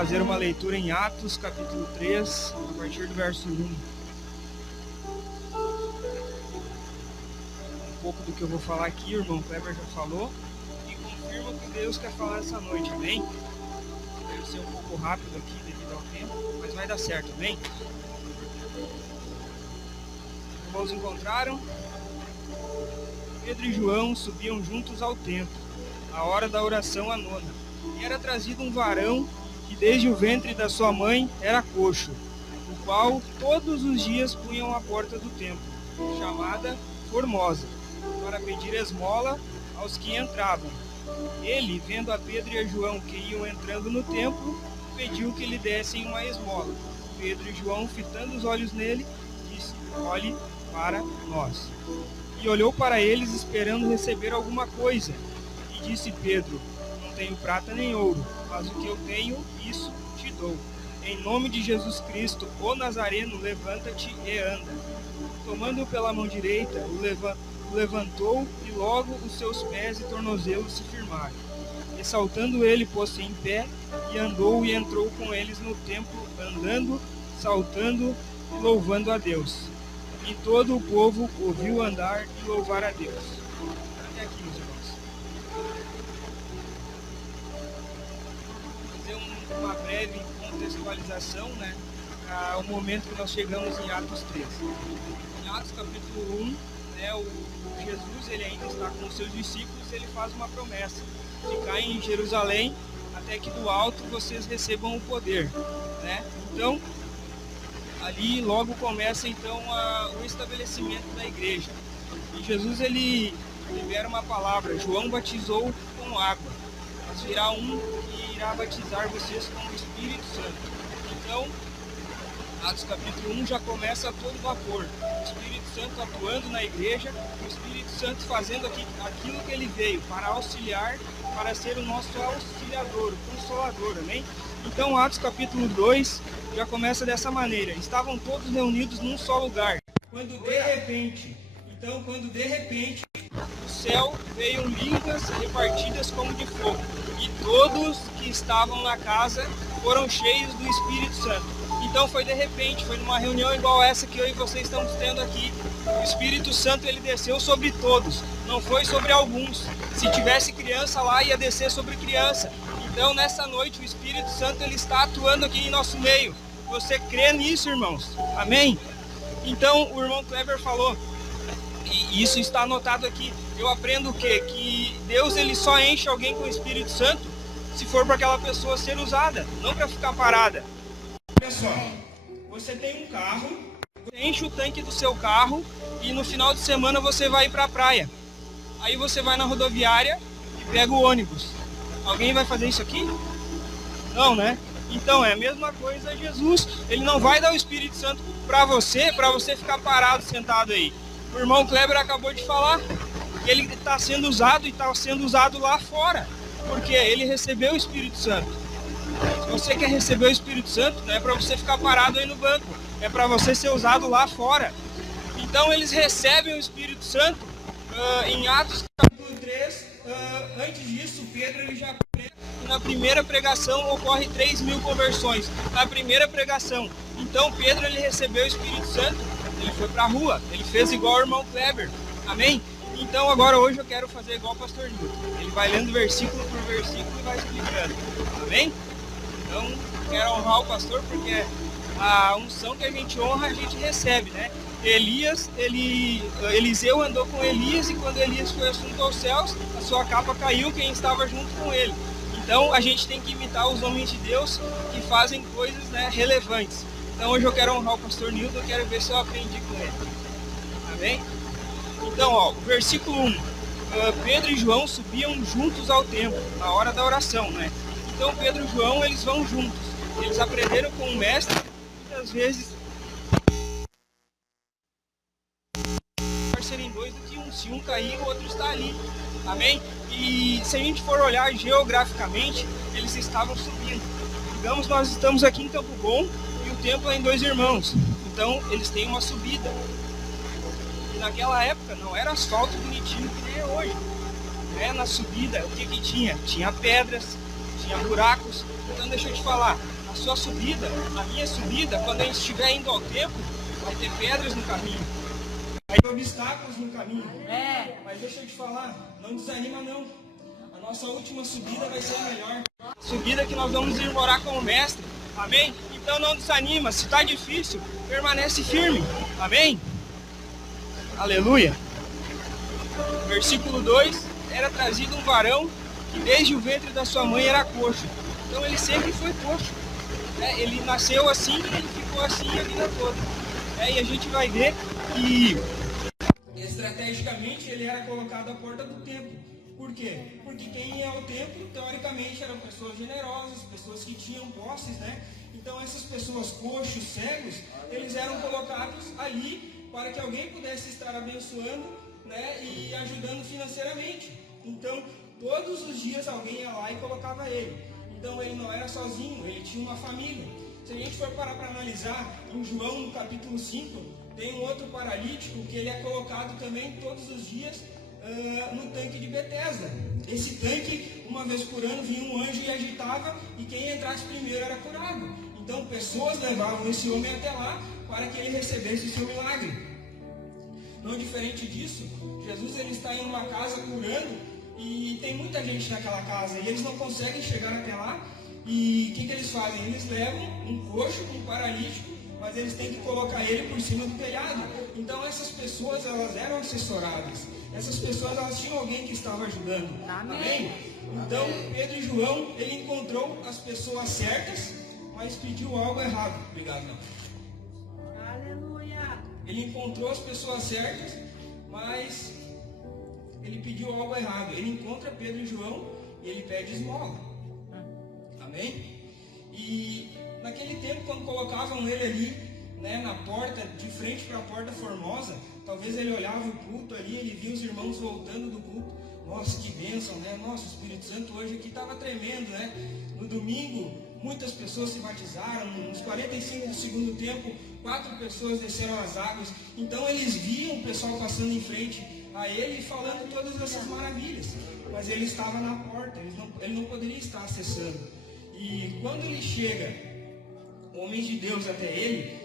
fazer uma leitura em Atos, capítulo 3, a partir do verso 1. Um pouco do que eu vou falar aqui, o irmão Kleber já falou, e confirma o que Deus quer falar essa noite, amém? Deve ser um pouco rápido aqui devido ao tempo, mas vai dar certo, amém? Os irmãos encontraram? Pedro e João subiam juntos ao templo, à hora da oração à nona, e era trazido um varão que desde o ventre da sua mãe era coxo, o qual todos os dias punham à porta do templo, chamada Formosa, para pedir esmola aos que entravam. Ele, vendo a Pedro e a João que iam entrando no templo, pediu que lhe dessem uma esmola. Pedro e João, fitando os olhos nele, disse: olhe para nós. E olhou para eles, esperando receber alguma coisa. E disse Pedro: não tenho prata nem ouro, mas o que eu tenho, isso te dou. Em nome de Jesus Cristo, o Nazareno, levanta-te e anda. Tomando-o pela mão direita, o levantou, e logo os seus pés e tornozelos se firmaram. E saltando ele, pôs-se em pé, e andou e entrou com eles no templo, andando, saltando e louvando a Deus. E todo o povo ouviu andar e louvar a Deus. Até aqui, meus irmãos. Vou fazer uma breve contextualização, né? Ao momento que nós chegamos em Atos 3. Em Atos capítulo 1, né, o Jesus ele ainda está com os seus discípulos, ele faz uma promessa: ficar em Jerusalém até que do alto vocês recebam o poder, né? Então, ali logo começa então o estabelecimento da igreja. E Jesus ele libera uma palavra: João batizou com água, mas virá um que irá batizar vocês com o Espírito Santo. Então, Atos capítulo 1 já começa a todo vapor. O Espírito Santo atuando na igreja, o Espírito Santo fazendo aquilo que ele veio, para auxiliar, para ser o nosso auxiliador, o consolador, amém? Então, Atos capítulo 2 já começa dessa maneira: estavam todos reunidos num só lugar. Quando de repente, do céu veio línguas repartidas como de fogo, e todos que estavam na casa foram cheios do Espírito Santo. Então foi de repente, foi numa reunião igual essa que eu e vocês estamos tendo aqui. O Espírito Santo ele desceu sobre todos, não foi sobre alguns. Se tivesse criança lá, ia descer sobre criança. Então nessa noite o Espírito Santo ele está atuando aqui em nosso meio. Você crê nisso, irmãos? Amém? Então o irmão Kleber falou, e isso está anotado aqui. Eu aprendo o quê? Que Deus ele só enche alguém com o Espírito Santo se for para aquela pessoa ser usada, não para ficar parada. Olha só, você tem um carro, você enche o tanque do seu carro e no final de semana você vai ir para a praia. Aí você vai na rodoviária e pega o ônibus. Alguém vai fazer isso aqui? Não, né? Então é a mesma coisa. Jesus, ele não vai dar o Espírito Santo para você ficar parado, sentado aí. O irmão Kleber acabou de falar que ele está sendo usado e está sendo usado lá fora, porque ele recebeu o Espírito Santo. Se você quer receber o Espírito Santo, não é para você ficar parado aí no banco, é para você ser usado lá fora. Então eles recebem o Espírito Santo em Atos capítulo 3. Antes disso, Pedro ele já prega, e na primeira pregação ocorre 3.000 conversões. Na primeira pregação. Então Pedro ele recebeu o Espírito Santo, ele foi para a rua, ele fez igual o irmão Kleber. Amém? Então agora hoje eu quero fazer igual o pastor Nilton. Ele vai lendo versículo por versículo e vai explicando. Amém? Então, quero honrar o pastor porque a unção que a gente honra, a gente recebe, né? Eliseu andou com Elias e quando Elias foi assunto aos céus, a sua capa caiu, quem estava junto com ele. Então, a gente tem que imitar os homens de Deus que fazem coisas, né, relevantes. Então, hoje eu quero honrar o pastor Nilton, eu quero ver se eu aprendi com ele. Amém? Então, ó, o versículo 1. Pedro e João subiam juntos ao templo, na hora da oração, né? Então Pedro e João, eles vão juntos. Eles aprenderam com o mestre, muitas vezes serem dois do que um. Se um cair, o outro está ali. Amém? E se a gente for olhar geograficamente, eles estavam subindo. Digamos, nós estamos aqui em Campo Bom e o templo é em Dois Irmãos. Então eles têm uma subida. E naquela época não era asfalto bonitinho que nem é hoje. Na subida, o que tinha? Tinha pedras, tinha buracos. Então deixa eu te falar, a sua subida, a minha subida, quando a gente estiver indo ao templo, vai ter pedras no caminho, vai ter obstáculos no caminho. Mas deixa eu te falar, não desanima não. A nossa última subida vai ser a melhor. Subida que nós vamos ir morar com o Mestre. Amém? Então não desanima. Se está difícil, permanece firme. Amém? Aleluia. Versículo 2. Era trazido um varão que desde o ventre da sua mãe era coxo. Então ele sempre foi coxo. Ele nasceu assim e ele ficou assim a vida toda. E a gente vai ver que estrategicamente ele era colocado à porta do templo. Por quê? Porque quem ia ao templo, teoricamente, eram pessoas generosas, pessoas que tinham posses, né? Então essas pessoas coxos, cegos, eles eram colocados ali para que alguém pudesse estar abençoando, né? E ajudando financeiramente. Então, todos os dias alguém ia lá e colocava ele. Então ele não era sozinho, ele tinha uma família. Se a gente for parar para analisar, em João, no capítulo 5, tem um outro paralítico que ele é colocado também todos os dias no tanque de Betesda. Esse tanque, uma vez por ano, vinha um anjo e agitava, e quem entrasse primeiro era curado. Então pessoas levavam esse homem até lá para que ele recebesse o seu milagre. Não diferente disso, Jesus ele está em uma casa curando, e tem muita gente naquela casa, e eles não conseguem chegar até lá. E o que eles fazem? Eles levam um coxo, um paralítico, mas eles têm que colocar ele por cima do telhado. Então essas pessoas, elas eram assessoradas. Essas pessoas, elas tinham alguém que estava ajudando. Amém? Então Pedro e João, ele encontrou as pessoas certas, mas pediu algo errado. Obrigado, não. Aleluia. Ele encontrou as pessoas certas, mas ele pediu algo errado. Ele encontra Pedro e João e ele pede esmola. Amém? E naquele tempo, quando colocavam ele ali, né, na porta, de frente para a porta formosa, talvez ele olhava o culto ali, ele via os irmãos voltando do culto. Nossa, que bênção, né? Nossa, o Espírito Santo hoje aqui estava tremendo, né? No domingo, muitas pessoas se batizaram. Nos 45 do segundo tempo, 4 pessoas desceram as águas. Então eles viam o pessoal passando em frente a ele e falando todas essas maravilhas. Mas ele estava na porta, ele não poderia estar acessando. E quando ele chega, homens de Deus até ele,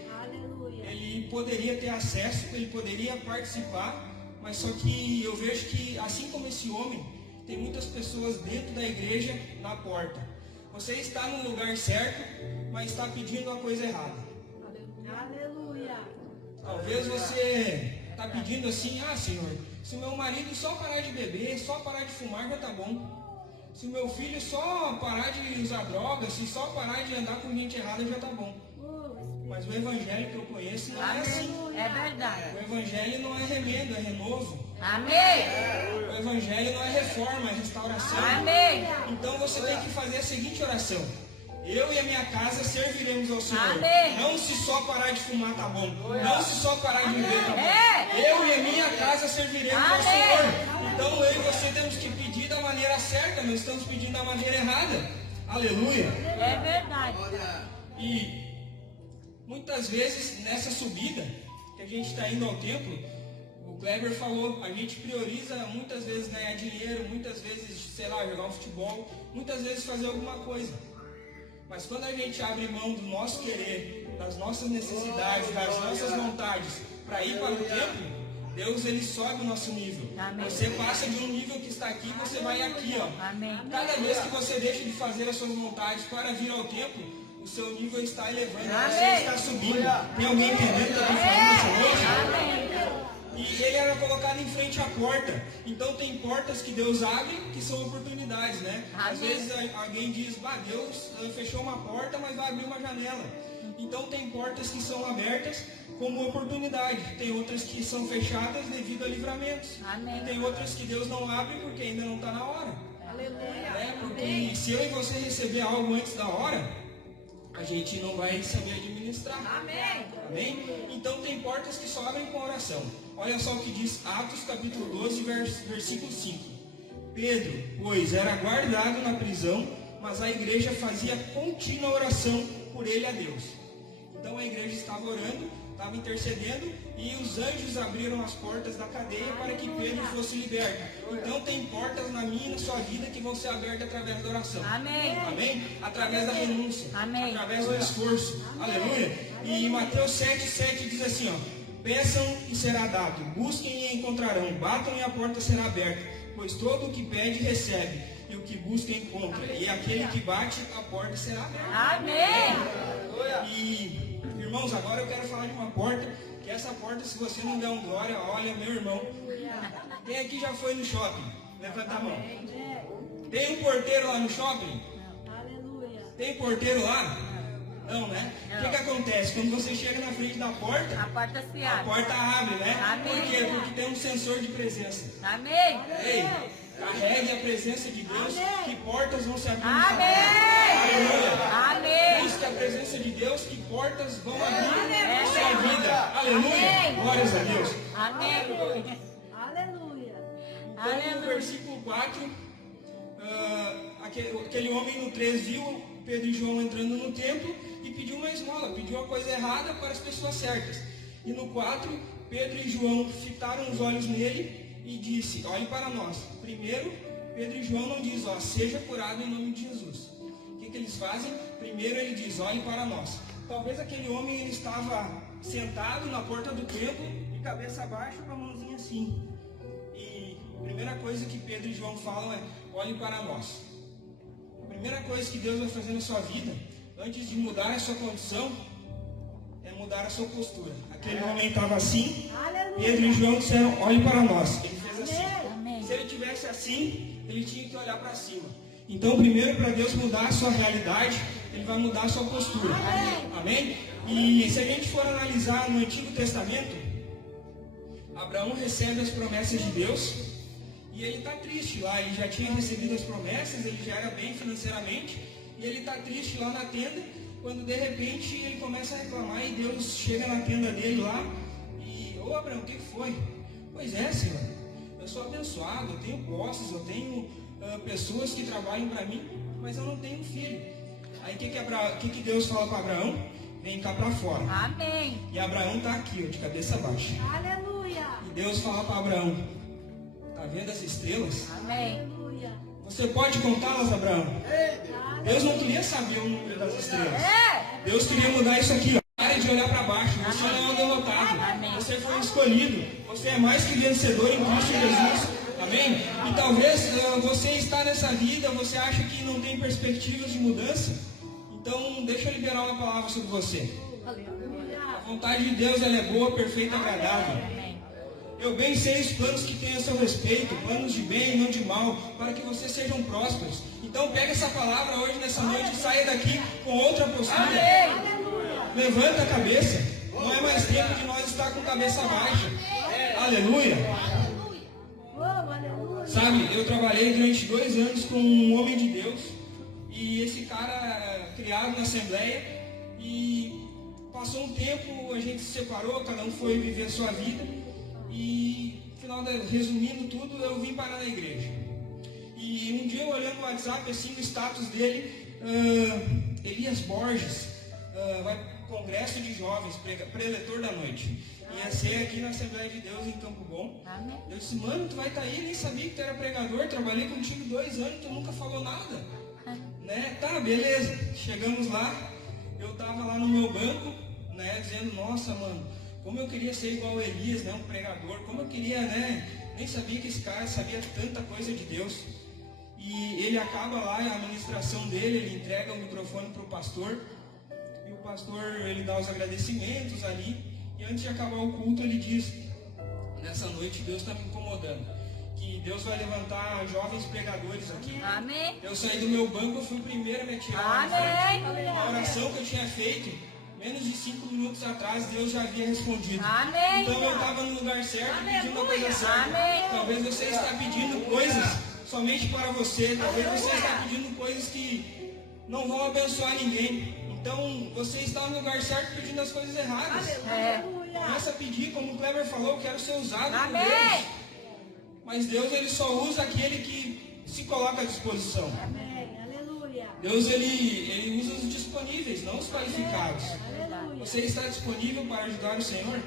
ele poderia ter acesso, ele poderia participar, mas só que eu vejo que, assim como esse homem, tem muitas pessoas dentro da igreja na porta. Você está no lugar certo, mas está pedindo a coisa errada. Aleluia. Talvez você está pedindo assim: ah, Senhor, se meu marido só parar de beber, só parar de fumar, já está bom. Se meu filho só parar de usar drogas, se só parar de andar com gente errada, já está bom. Mas o evangelho que eu conheço não é assim. É verdade. O evangelho não é remendo, é renovo. Amém. O evangelho não é reforma, é restauração. Amém. Então você tem que fazer a seguinte oração: eu e a minha casa serviremos ao Senhor. Amém. Não se só parar de fumar tá bom. Não se só parar de beber tá bom. Eu e a minha casa serviremos ao Senhor. Então eu e você temos que pedir da maneira certa, nós estamos pedindo da maneira errada. Aleluia. É verdade. E muitas vezes nessa subida que a gente está indo ao templo, o Kleber falou, a gente prioriza muitas vezes ganhar dinheiro, muitas vezes, sei lá, jogar um futebol, muitas vezes fazer alguma coisa. Mas quando a gente abre mão do nosso querer, das nossas necessidades, das nossas vontades, para ir para o templo, Deus ele sobe o nosso nível. Amém. Você passa de um nível que está aqui, você vai aqui, ó. Amém. Cada vez que você deixa de fazer as suas vontades para vir ao templo, o seu nível está elevando, você está subindo. Tem alguém entendendo o que eu estou falando hoje? Amém. E ele era colocado em frente à porta. Então tem portas que Deus abre, que são oportunidades, né? Às vezes alguém diz, Deus fechou uma porta, mas vai abrir uma janela. Então tem portas que são abertas como oportunidade. Tem outras que são fechadas devido a livramentos. Amém. Tem outras que Deus não abre porque ainda não está na hora. Aleluia. Porque se eu e você receber algo antes da hora, a gente não vai saber administrar. Amém. Amém? Então tem portas que só abrem com oração. Olha só o que diz Atos capítulo 12, versículo 5. Pedro, pois, era guardado na prisão, mas a igreja fazia contínua oração por ele a Deus. Então a igreja estava orando estava intercedendo e os anjos abriram as portas da cadeia para que Pedro fosse liberto. Então tem portas na minha e na sua vida que vão ser abertas através da oração. Amém. Amém? Através da renúncia. Amém. Através do esforço. Aleluia. E Mateus 7,7 diz assim, ó: peçam e será dado, busquem e encontrarão, batam e a porta será aberta, pois todo o que pede recebe, e o que busca encontra, e aquele que bate, a porta será aberta. Amém. E, irmãos, agora eu quero falar de uma porta, que essa porta, se você não der um glória, olha, meu irmão, quem aqui já foi no shopping? Levanta a mão. Tem um porteiro lá no shopping? Tem porteiro lá? Não, né? O que acontece? Quando você chega na frente da porta, A porta se a abre. porta abre, né? Amém. Por quê? Porque tem um sensor de presença. Amém. Ei, carregue a presença de Deus, que portas vão se abrir. Amém. Aleluia. Amém. Busque a presença de Deus, que portas vão abrir Amém. na sua vida. Aleluia. Amém. Glórias a Deus. Amém. Aleluia. Então, no Aleluia. versículo 4, aquele homem no 3 viu Pedro e João entrando no templo e pediu uma esmola, pediu a coisa errada para as pessoas certas. E no 4, Pedro e João fitaram os olhos nele e disse: olhe para nós. Primeiro, Pedro e João não diz, ó, seja curado em nome de Jesus. O que eles fazem? Primeiro ele diz, olhe para nós. Talvez aquele homem ele estava sentado na porta do templo, de cabeça baixa, com a mãozinha assim. E a primeira coisa que Pedro e João falam é, olhe para nós. A primeira coisa que Deus vai fazer na sua vida, antes de mudar a sua condição, é mudar a sua postura. Aquele homem estava assim, Pedro e João disseram, olhe para nós. Ele fez assim. Amém. Se ele tivesse assim, ele tinha que olhar para cima. Então, primeiro, para Deus mudar a sua realidade, Ele vai mudar a sua postura. Amém? E se a gente for analisar no Antigo Testamento, Abraão recebe as promessas de Deus e ele está triste lá. Ele já tinha recebido as promessas, ele já era bem financeiramente, e ele está triste lá na tenda, quando de repente ele começa a reclamar e Deus chega na tenda dele lá e, ô Abraão, o que foi? Pois é, Senhor, eu sou abençoado, eu tenho posses, eu tenho pessoas que trabalham para mim, mas eu não tenho filho. Aí o que Deus fala para Abraão? Vem cá para fora. Amém. E Abraão está aqui, ó, de cabeça baixa. Aleluia. E Deus fala para Abraão, tá vendo as estrelas? Amém. Aleluia. Você pode contá-las, Abraão? Deus não queria saber o número das estrelas. Deus queria mudar isso aqui, ó. Pare de olhar para baixo. Você não é um derrotado. Você foi escolhido. Você é mais que vencedor em Cristo Jesus. Amém? E talvez você está nessa vida, você acha que não tem perspectivas de mudança. Então, deixa eu liberar uma palavra sobre você. A vontade de Deus, ela é boa, perfeita e agradável. Eu bem sei os planos que tem a seu respeito, planos de bem e não de mal, para que vocês sejam prósperos. Então, pega essa palavra hoje, nessa noite, e saia daqui com outra postura. Levanta a cabeça. Não é mais tempo de nós estar com a cabeça baixa. Aleluia. Oh, aleluia. Sabe, eu trabalhei durante 2 anos com um homem de Deus. E esse cara, criado na Assembleia, e passou um tempo, a gente se separou, cada um foi viver a sua vida. E, resumindo tudo, eu vim parar na igreja. E um dia eu olhando no WhatsApp, assim, o status dele, Elias Borges, vai para o congresso de jovens, preletor da noite. Ia ser aqui na Assembleia de Deus em Campo Bom. Amém. Eu disse, mano, tu vai estar aí, nem sabia que tu era pregador, trabalhei contigo 2 anos, tu nunca falou nada. Né? Tá, beleza. Chegamos lá, eu tava lá no meu banco, né, dizendo, nossa, mano, como eu queria ser igual o Elias, né, um pregador, como eu queria, né, nem sabia que esse cara sabia tanta coisa de Deus. E ele acaba lá, a administração dele, ele entrega o microfone para o pastor, e o pastor, ele dá os agradecimentos ali, e antes de acabar o culto, ele diz, nessa noite Deus está me incomodando, que Deus vai levantar jovens pregadores aqui. Amém. Eu saí do meu banco, eu fui o primeiro a me atirar. Amém. A oração que eu tinha feito, menos de 5 minutos atrás, Deus já havia respondido. Amém. Então eu estava no lugar certo, pedindo a coisa certa. Amém. Talvez você está pedindo coisas somente para você. Talvez você está pedindo coisas que não vão abençoar ninguém. Então você está no lugar certo pedindo as coisas erradas. Começa a pedir, como o Kleber falou, eu quero ser usado por Amém. Deus. Mas Deus, ele só usa aquele que se coloca à disposição. Amém. Aleluia. Deus ele usa os disponíveis, não os qualificados. Aleluia. Você está disponível para ajudar o Senhor?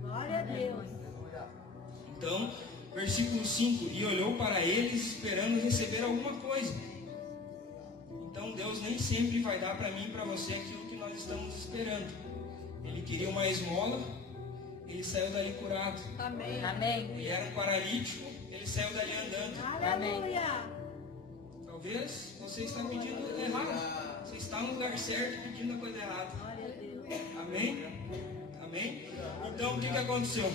Glória a Deus. Então, versículo 5: e olhou para eles esperando receber alguma coisa. Então Deus nem sempre vai dar para mim e para você aquilo que nós estamos esperando. Ele queria uma esmola, ele saiu dali curado. Amém. Amém. Ele era um paralítico, ele saiu dali andando. Aleluia. Talvez você está pedindo errado. Você está no lugar certo pedindo a coisa errada. Glória a Deus. Amém? Amém? Então o que aconteceu?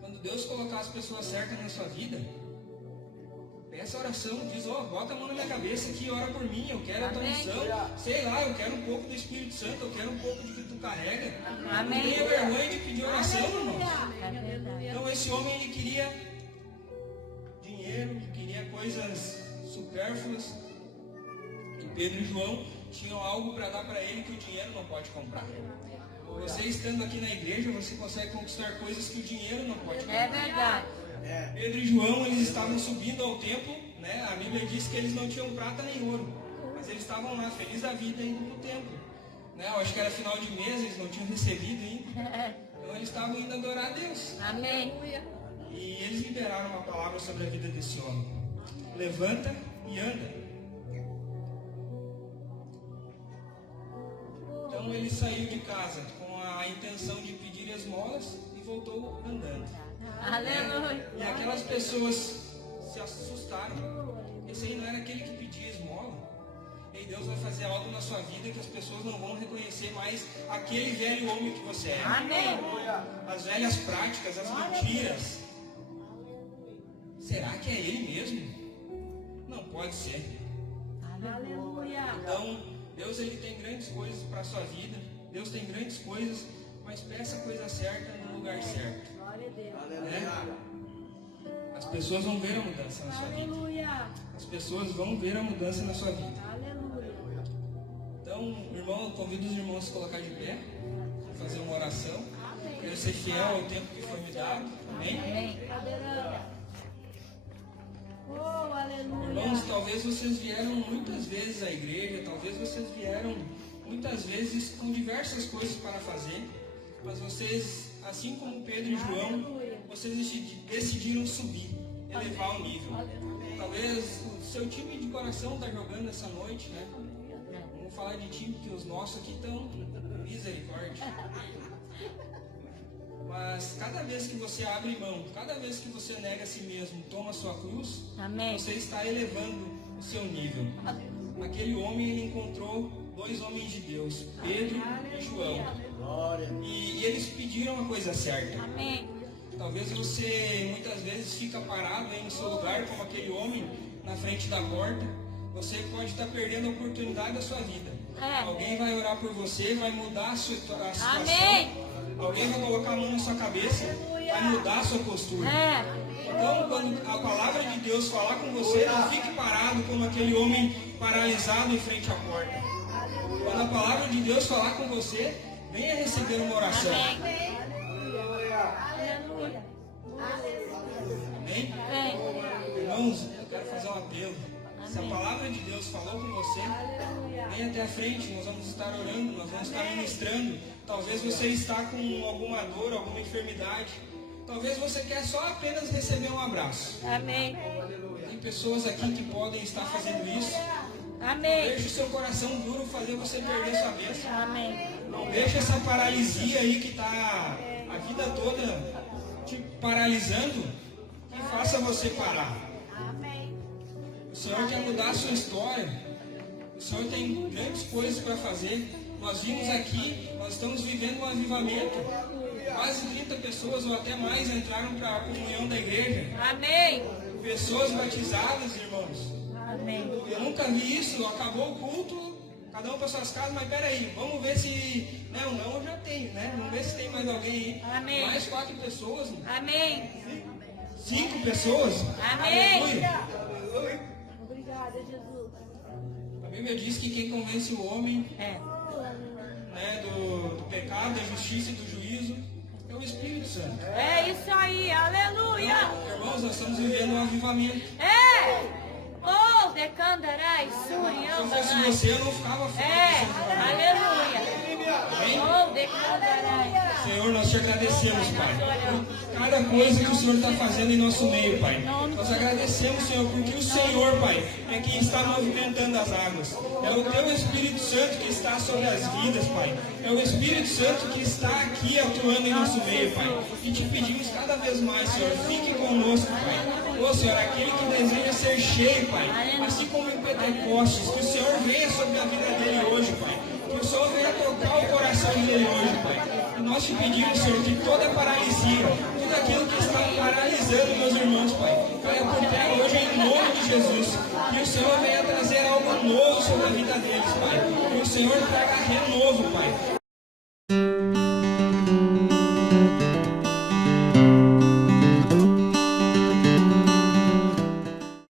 Quando Deus colocar as pessoas certas na sua vida, peça oração, diz, ó, bota a mão na minha cabeça aqui, ora por mim, eu quero a tua unção, sei lá, eu quero um pouco do Espírito Santo, eu quero um pouco de que tu carrega. Amém. Não tenha vergonha de pedir oração, irmão. É verdade. Então esse homem, ele queria dinheiro, ele queria coisas supérfluas, e Pedro e João tinham algo para dar para ele que o dinheiro não pode comprar. Você estando aqui na igreja, você consegue conquistar coisas que o dinheiro não pode comprar. É verdade. Pedro e João, eles estavam subindo ao templo, né? A Bíblia diz que eles não tinham prata nem ouro, mas eles estavam lá, felizes da vida, indo no templo, né? Eu acho que era final de mês, eles não tinham recebido ainda, então eles estavam indo adorar a Deus. Amém. E eles liberaram uma palavra sobre a vida desse homem: levanta e anda. Então ele saiu de casa com a intenção de pedir esmolas e voltou andando. Aleluia. E aquelas pessoas se assustaram. Esse aí não era aquele que pedia esmola. E Deus vai fazer algo na sua vida que as pessoas não vão reconhecer mais aquele velho homem que você é. Amém. As velhas práticas, as mentiras. Será que é ele mesmo? Não pode ser. Aleluia. Então, Deus ele tem grandes coisas para a sua vida. Deus tem grandes coisas, mas peça a coisa certa no lugar certo. Glória a Deus. Né? As pessoas vão ver a mudança na sua vida. Aleluia. As pessoas vão ver a mudança na sua vida. Aleluia. Então, irmão, eu convido os irmãos a se colocar de pé, fazer uma oração. Quero ser fiel ao tempo que foi me dado. Amém? Amém. Oh, aleluia. Irmãos, talvez vocês vieram muitas vezes à igreja, talvez vocês vieram muitas vezes com diversas coisas para fazer, mas vocês, assim como Pedro e João, vocês decidiram subir, elevar o nível. Talvez o seu time de coração está jogando essa noite, né? Vamos falar de time, porque os nossos aqui estão misericórdia. Mas cada vez que você abre mão, cada vez que você nega a si mesmo, toma a sua cruz, Amém. você está elevando o seu nível. Aquele homem, ele encontrou dois homens de Deus, Pedro e João. E eles pediram a coisa certa. Amém. Talvez você muitas vezes fica parado aí no seu lugar, como aquele homem na frente da porta. Você pode estar perdendo a oportunidade da sua vida. Alguém vai orar por você, vai mudar a situação. Amém. Alguém vai colocar a mão na sua cabeça, vai mudar a sua postura. Então, quando a palavra de Deus falar com você, não fique parado como aquele homem paralisado em frente à porta. Quando a palavra de Deus falar com você, venha receber uma oração. Aleluia. Amém? Irmãos, eu quero fazer um apelo. Se a palavra de Deus falou com você, venha até a frente, nós vamos estar orando, nós vamos estar ministrando. Talvez você está com alguma dor, alguma enfermidade. Talvez você quer só apenas receber um abraço. Amém. Tem pessoas aqui que podem estar fazendo isso. Amém. Deixe o seu coração duro fazer você perder sua bênção. Amém. Não deixe essa paralisia aí que está a vida toda te paralisando, que faça você parar. O Senhor quer mudar a sua história. O Senhor tem grandes coisas para fazer. Nós vimos aqui, nós estamos vivendo um avivamento. Quase 30 pessoas ou até mais entraram para a comunhão da igreja. Amém. Pessoas batizadas, irmãos. Amém. Eu nunca vi isso. Acabou o culto, cada um para suas casas, mas peraí, vamos ver se... Não, eu já tenho, né? Vamos ver se tem mais alguém aí. Amém. Mais 4 pessoas. Amém. 5 pessoas. Amém. Aleluia. Obrigada, Jesus. A Bíblia diz que quem convence o homem, É. né, do pecado, da justiça e do juízo é o Espírito Santo. É isso aí. Aleluia. Irmãos, nós estamos vivendo um avivamento. É. Oh. decandarai, Se eu suriamba, fosse você, eu não ficava fora. aleluia. Amém? Oh, decandarai. Senhor, nós te agradecemos, Pai, por cada coisa que o Senhor está fazendo em nosso meio, Pai. Nós agradecemos, Senhor, porque o Senhor, Pai, é quem está movimentando as águas. É o Teu Espírito Santo que está sobre as vidas, Pai. É o Espírito Santo que está aqui atuando em nosso meio, Pai. E te pedimos cada vez mais, Senhor, fique conosco, Pai. Ô, Senhor, aquele que deseja ser cheio, Pai, assim como em Pentecostes, que o Senhor venha sobre a vida dele hoje, Pai. Que o Senhor venha tocar o coração dele hoje, Pai. E nós te pedimos, Senhor, que toda paralisia, tudo aquilo que está paralisando meus irmãos, Pai, caia por terra hoje em nome de Jesus. Que o Senhor venha trazer algo novo sobre a vida deles, Pai. Que o Senhor traga renovo, Pai.